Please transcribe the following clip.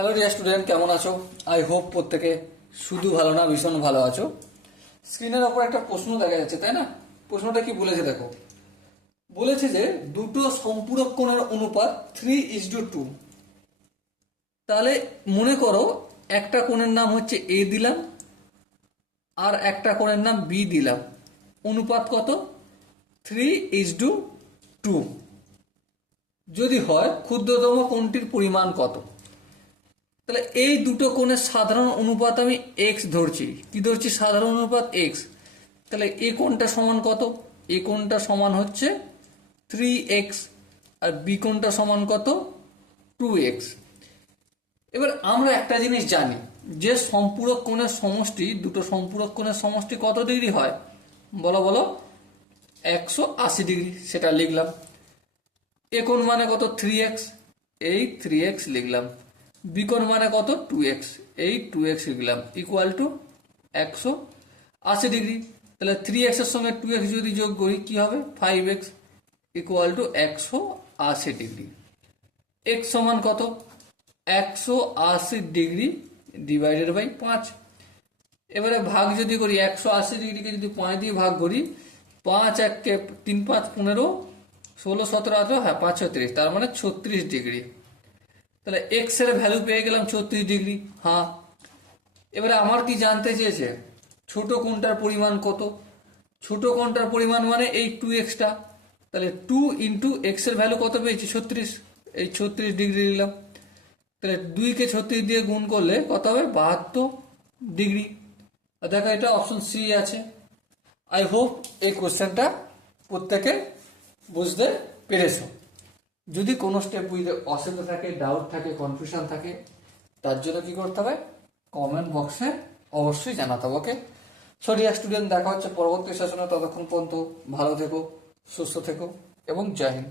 Hello dear student, কেমন আছো? I hope প্রত্যেকে শুধু ভালো না ভীষণ ভালো আছো। স্ক্রিনের ওপর একটা প্রশ্ন দেখা যাচ্ছে, তাই না? প্রশ্নটা কি বলেছে দেখো। বলেছে যে দুটো সম্পূরক কোণের অনুপাত 3:2। তাহলে মনে করো একটা কোণের নাম হচ্ছে এ দিলাম আর একটা কোণের নাম বি দিলাম। অনুপাত কত? 3:2। যদি হয় ক্ষুদ্রতম কোণটির পরিমাণ কত? তাহলে এই দুটো কোণের সাধারণ অনুপাত আমি এক্স ধরছি। কি ধরছি? সাধারণ অনুপাত এক্স। তাহলে এ কোণটা সমান কত? এ কোণটা সমান হচ্ছে 3x আর বি কোণটা সমান কত? 2x। এবার আমরা একটা জিনিস জানি যে সম্পূরক কোণের সমষ্টি, দুটো সম্পূরক কোণের সমষ্টি কত ডিগ্রি হয়? বলো বলো। 180 ডিগ্রি। সেটা লিখলাম। এ কোণ মানে কত? 3x। এই 3x লিখলাম। বি কোণ মানে কত? 2x। এই 2x লিখলাম। Equal to 180 degree. তাহলে 3x এর সঙ্গে 2x যদি যোগ করি কি হবে? 5x equal to 180 degree. x সমান কত? 180 ডিগ্রি ডিভাইডেড বাই 5। এবারে ভাগ যদি করি, 180 ডিগ্রিকে যদি 5 দিয়ে ভাগ করি, 5 এককে 3 5 15, 16 17 18, হ্যাঁ 5 36, তার মানে 36 ডিগ্রি। তাহলে এক্স এর ভ্যালু পেয়ে গেলাম 36 ডিগ্রি। হ্যাঁ, এবারে আমার কি জানতে চেয়েছে? ছোট কোণটার পরিমাণ কত? ছোট কোণটার পরিমাণ মানে এই 2x-টা। তাহলে 2 ইন্টু এক্স এর ভ্যালু কত পেয়েছি? 36। এই 36 ডিগ্রি নিলাম। তাহলে 2কে 36 দিয়ে গুণ করলে কত হবে? 72 ডিগ্রি। দেখো এটা অপশন সি আছে। আই হোপ এই কোশ্চেনটা প্রত্যেকে বুঝতে পেরেছো। যদি কোনো স্টেপ বুঝতে অসুবিধা থাকে, ডাউট থাকে, কনফিউশন থাকে, তার জন্য কি করতে হবে? কমেন্ট বক্সে অবশ্যই জানাতে হবে। ওকে, সো ডিয়ার স্টুডেন্ট, দেখা হচ্ছে পরবর্তী সেশনে। ততক্ষণ পর্যন্ত ভালো থেকো, সুস্থ থেকো এবং জয় হিন্দ।